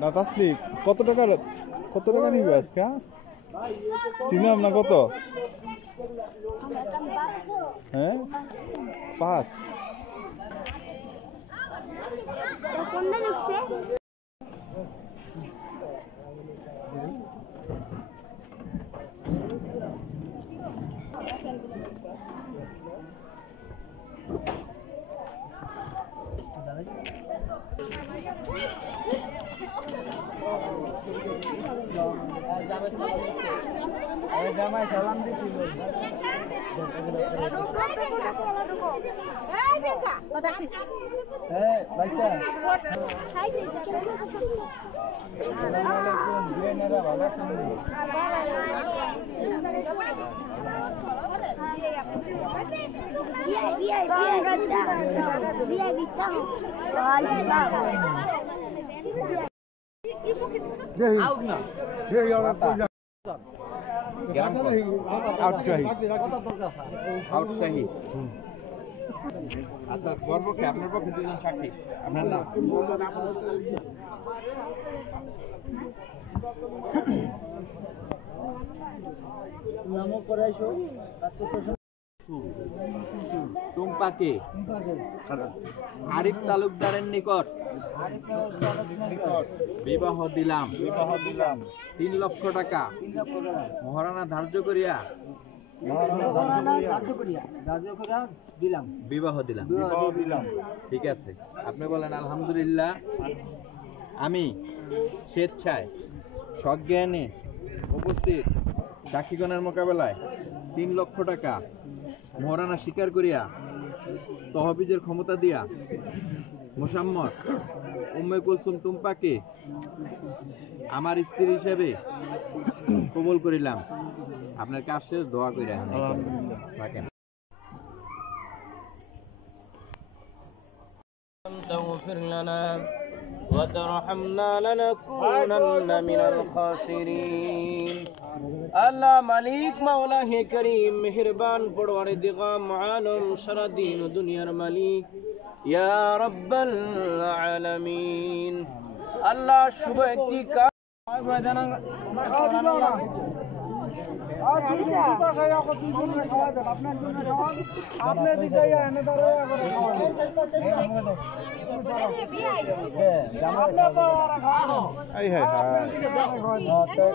না তাসলিক কত টাকা নিবে আজকে? চিনলাম না কত? হ্যাঁ 5 জামাই সালাম দিছি ভাইটা আচ্ছা সর্বপক্ষে আপনার পক্ষে দুজন সাক্ষী আপনার নাম নামও করাইছো টুম্পাকে আরিফ তালুকদারের নিকট বিবাহ দিলাম 3 লক্ষ টাকা মহারানা ধার্য করিয়া বিবাহ দিলাম। ঠিক আছে, আপনি বলেন আলহামদুলিল্লাহ। আমি স্বেচ্ছায় সজ্ঞানে উপস্থিত সাক্ষীগণের মোকাবেলায় 3 লক্ষ টাকা মহারানা স্বীকার করিয়া তহবিজের ক্ষমতা দিয়া মোসাম্মদ উম্মে কুলসুম টুম্পাকে আমার স্ত্রী হিসেবে কবুল করিলাম। আপনার কাজ শেষ, দোয়া করে রাখেন। تغفر لنا وترحمنا لنكونن من الخاسرين। আল্লাহ মালিক মাওলা হে করিম মেহেরবান পরওয়ারদিগার আলম সারা দিন ও দুনিয়ার মালিক ইয়া রাব্বাল আলামিন। আল্লাহ শুভ একটি কাজ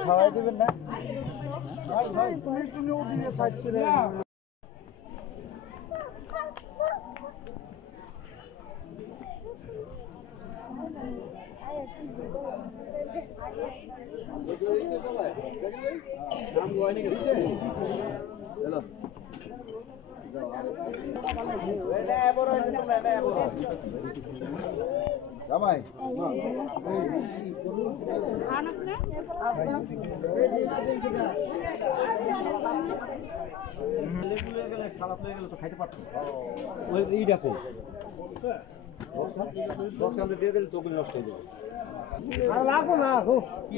খাওয়াই দিবেন না জামাই খাইতে পারতো এই দেখো দিয়ে দিলে তোকে নষ্ট হয়ে যাবে। আর লাগবো না কি